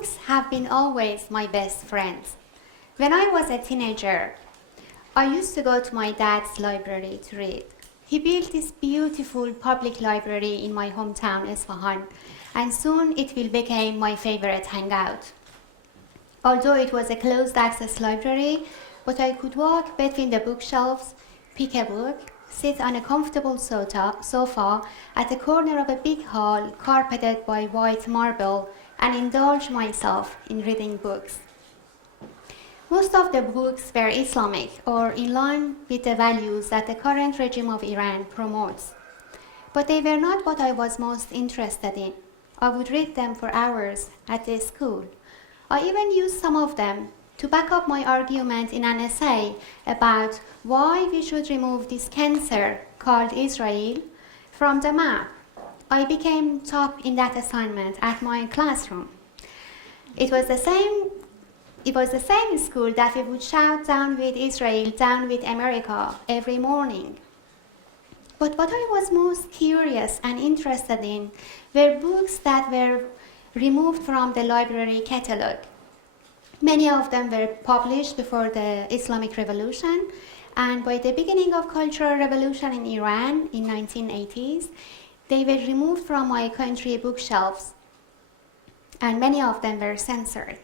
Books have been always my best friends. When I was a teenager, I used to go to my dad's library to read. He built this beautiful public library in my hometown, Isfahan, and soon it will become my favorite hangout. Although it was a closed access library, but I could walk between the bookshelves, pick a book, sit on a comfortable sofa at the corner of a big hall carpeted by white marble and indulge myself in reading books. Most of the books were Islamic or in line with the values that the current regime of Iran promotes. But they were not what I was most interested in. I would read them for hours at the school. I even used some of them to back up my argument in an essay about why we should remove this cancer called Israel from the map. I became top in that assignment at my classroom. It was the same school that we would shout down with Israel, down with America every morning. But what I was most curious and interested in were books that were removed from the library catalog. Many of them were published before the Islamic Revolution, and by the beginning of Cultural Revolution in Iran in 1980s, they were removed from my country bookshelves, and many of them were censored.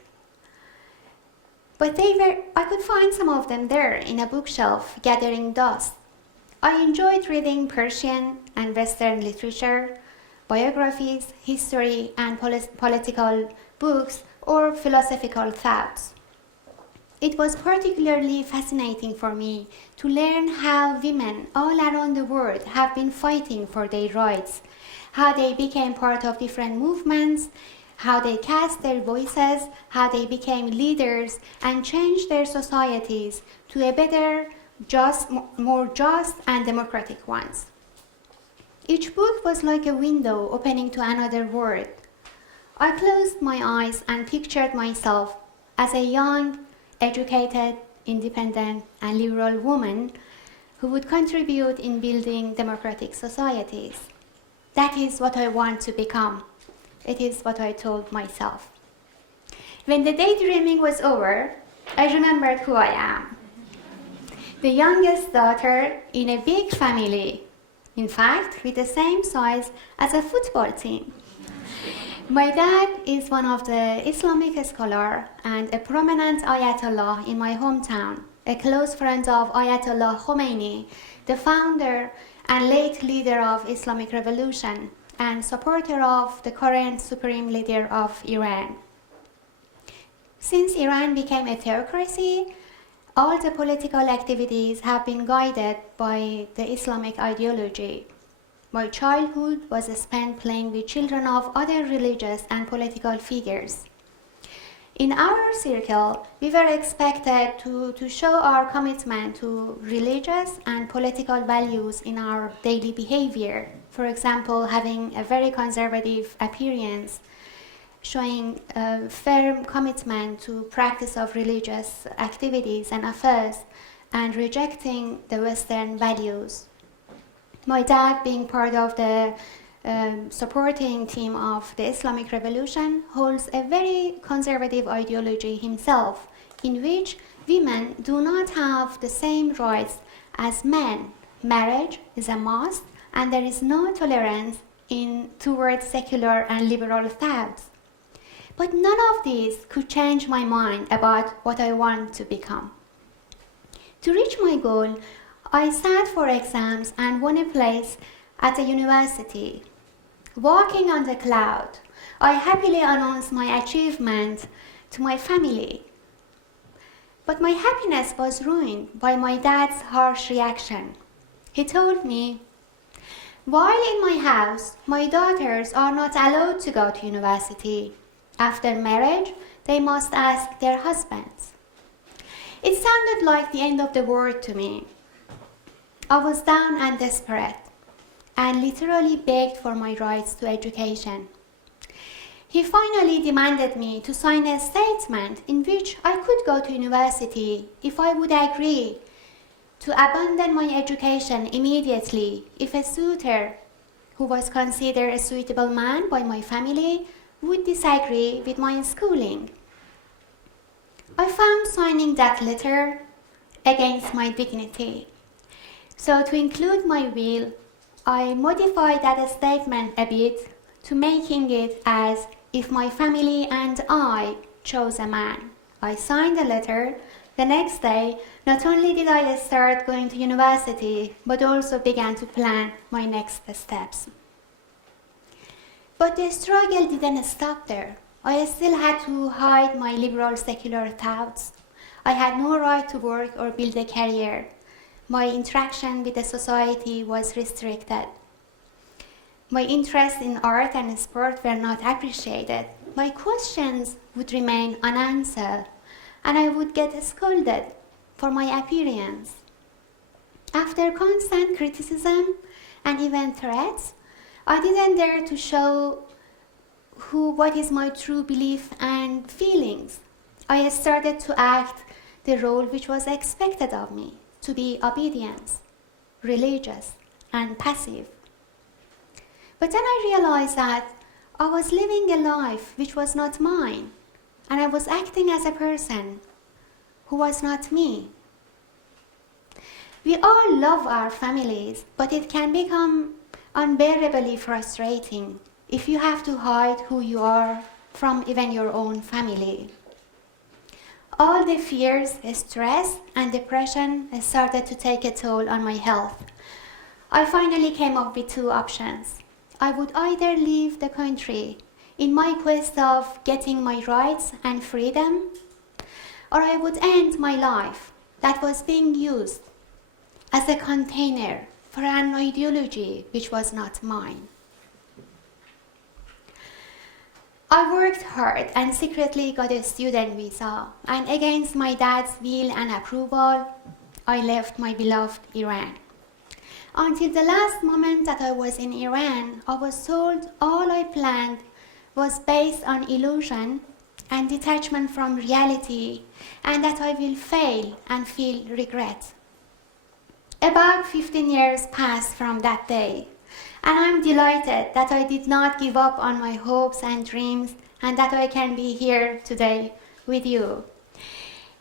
But I could find some of them there in a bookshelf gathering dust. I enjoyed reading Persian and Western literature, biographies, history, and political books or philosophical thoughts. It was particularly fascinating for me to learn how women all around the world have been fighting for their rights, how they became part of different movements, how they cast their voices, how they became leaders and changed their societies to a better, more just and democratic ones. Each book was like a window opening to another world. I closed my eyes and pictured myself as a young, educated, independent, and liberal woman who would contribute in building democratic societies. That is what I want to become. It is what I told myself. When the daydreaming was over, I remembered who I am. The youngest daughter in a big family, in fact, with the same size as a football team. My dad is one of the Islamic scholars and a prominent Ayatollah in my hometown, a close friend of Ayatollah Khomeini, the founder and late leader of Islamic Revolution and supporter of the current supreme leader of Iran. Since Iran became a theocracy, all the political activities have been guided by the Islamic ideology. My childhood was spent playing with children of other religious and political figures. In our circle, we were expected to show our commitment to religious and political values in our daily behavior. For example, having a very conservative appearance, showing a firm commitment to practice of religious activities and affairs, and rejecting the Western values. My dad, being part of the supporting team of the Islamic Revolution, holds a very conservative ideology himself, in which women do not have the same rights as men. Marriage is a must, and there is no tolerance towards secular and liberal thoughts. But none of these could change my mind about what I want to become. To reach my goal, I sat for exams and won a place at a university. Walking on the cloud, I happily announced my achievement to my family. But my happiness was ruined by my dad's harsh reaction. He told me, "While in my house, my daughters are not allowed to go to university. After marriage, they must ask their husbands." It sounded like the end of the world to me. I was down and desperate, and literally begged for my rights to education. He finally demanded me to sign a statement in which I could go to university if I would agree to abandon my education immediately if a suitor, who was considered a suitable man by my family, would disagree with my schooling. I found signing that letter against my dignity. So to include my will, I modified that statement a bit to making it as if my family and I chose a man. I signed the letter. The next day, not only did I start going to university, but also began to plan my next steps. But the struggle didn't stop there. I still had to hide my liberal secular thoughts. I had no right to work or build a career. My interaction with the society was restricted. My interests in art and sport were not appreciated. My questions would remain unanswered, and I would get scolded for my appearance. After constant criticism and even threats, I didn't dare to show what is my true belief and feelings. I started to act the role which was expected of me, to be obedient, religious, and passive. But then I realized that I was living a life which was not mine, and I was acting as a person who was not me. We all love our families, but it can become unbearably frustrating if you have to hide who you are from even your own family. All the fears, stress, and depression started to take a toll on my health. I finally came up with two options. I would either leave the country in my quest of getting my rights and freedom, or I would end my life that was being used as a container for an ideology which was not mine. I worked hard and secretly got a student visa, and against my dad's will and approval, I left my beloved Iran. Until the last moment that I was in Iran, I was told all I planned was based on illusion and detachment from reality, and that I will fail and feel regret. About 15 years passed from that day, and I'm delighted that I did not give up on my hopes and dreams, and that I can be here today with you.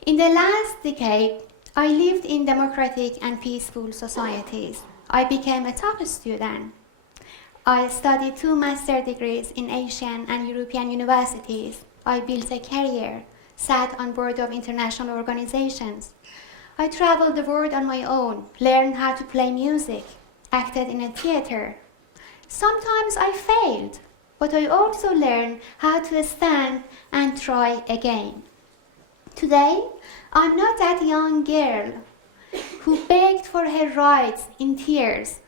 In the last decade, I lived in democratic and peaceful societies. I became a top student. I studied 2 master's degrees in Asian and European universities. I built a career, sat on board of international organizations. I traveled the world on my own, learned how to play music, acted in a theater. Sometimes I failed, but I also learned how to stand and try again. Today, I'm not that young girl who begged for her rights in tears,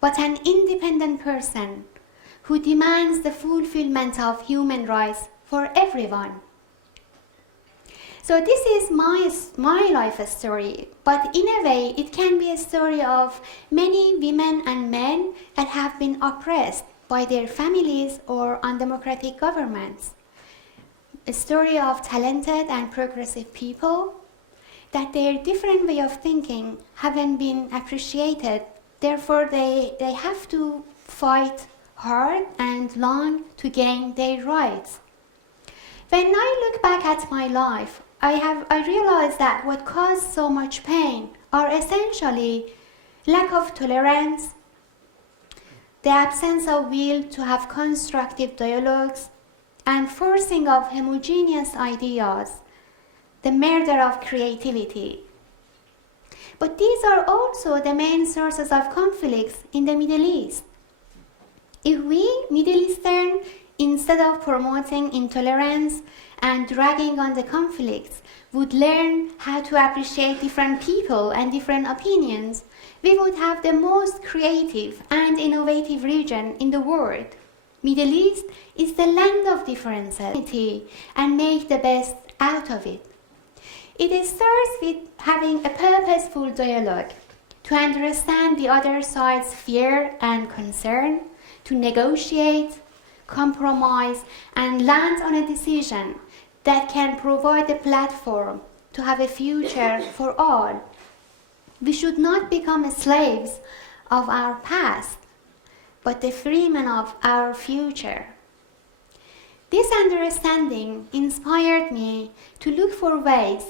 but an independent person who demands the fulfillment of human rights for everyone. So this is my life story, but in a way it can be a story of many women and men that have been oppressed by their families or undemocratic governments. A story of talented and progressive people that their different way of thinking haven't been appreciated. Therefore, they have to fight hard and long to gain their rights. When I look back at my life, I realize that what caused so much pain are essentially lack of tolerance, the absence of will to have constructive dialogues, and forcing of homogeneous ideas, the murder of creativity. But these are also the main sources of conflicts in the Middle East. If we, Middle Eastern, instead of promoting intolerance and dragging on the conflicts, would learn how to appreciate different people and different opinions, we would have the most creative and innovative region in the world. Middle East is the land of differences and make the best out of it. It starts with having a purposeful dialogue, to understand the other side's fear and concern, to negotiate, compromise, and land on a decision that can provide a platform to have a future for all. We should not become slaves of our past, but the freemen of our future. This understanding inspired me to look for ways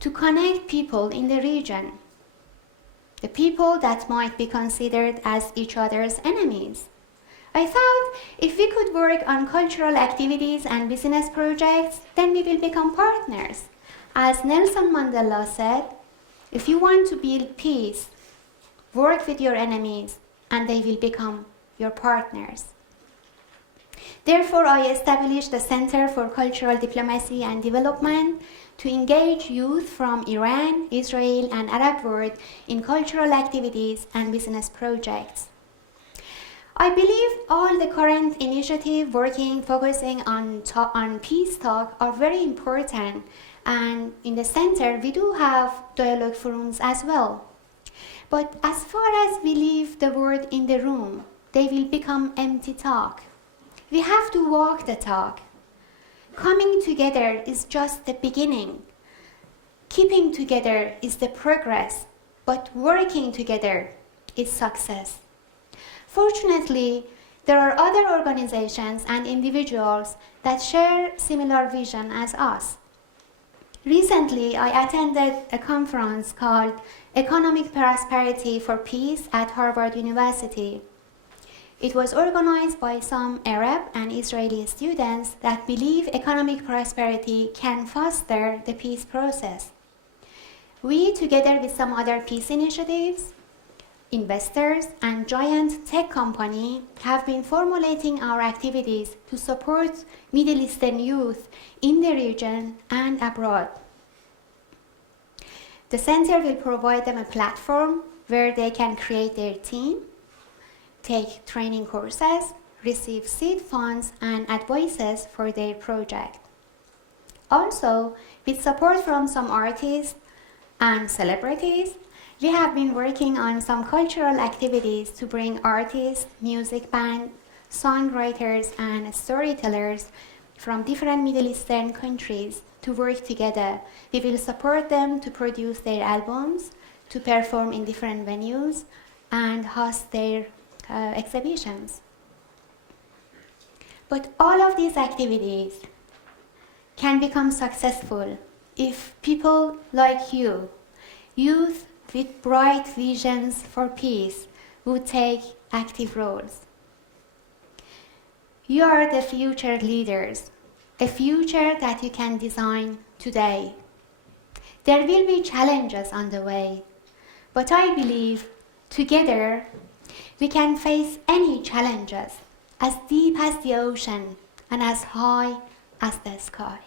to connect people in the region, the people that might be considered as each other's enemies. I thought if we could work on cultural activities and business projects, then we will become partners. As Nelson Mandela said, if you want to build peace, work with your enemies and they will become your partners. Therefore, I established the Center for Cultural Diplomacy and Development to engage youth from Iran, Israel, and Arab world in cultural activities and business projects. I believe all the current initiatives focusing on peace talk are very important, and in the center we do have dialogue forums as well. But as far as we leave the word in the room, they will become empty talk. We have to walk the talk. Coming together is just the beginning. Keeping together is the progress, but working together is success. Fortunately, there are other organizations and individuals that share similar vision as us. Recently, I attended a conference called Economic Prosperity for Peace at Harvard University. It was organized by some Arab and Israeli students that believe economic prosperity can foster the peace process. We, together with some other peace initiatives, investors, and giant tech companies, have been formulating our activities to support Middle Eastern youth in the region and abroad. The center will provide them a platform where they can create their team, take training courses, receive seed funds and advices for their project. Also, with support from some artists and celebrities, we have been working on some cultural activities to bring artists, music bands, songwriters, and storytellers from different Middle Eastern countries to work together. We will support them to produce their albums, to perform in different venues, and host their exhibitions. But all of these activities can become successful if people like you, youth with bright visions for peace, would take active roles. You are the future leaders, a future that you can design today. There will be challenges on the way, but I believe together we can face any challenges as deep as the ocean and as high as the sky.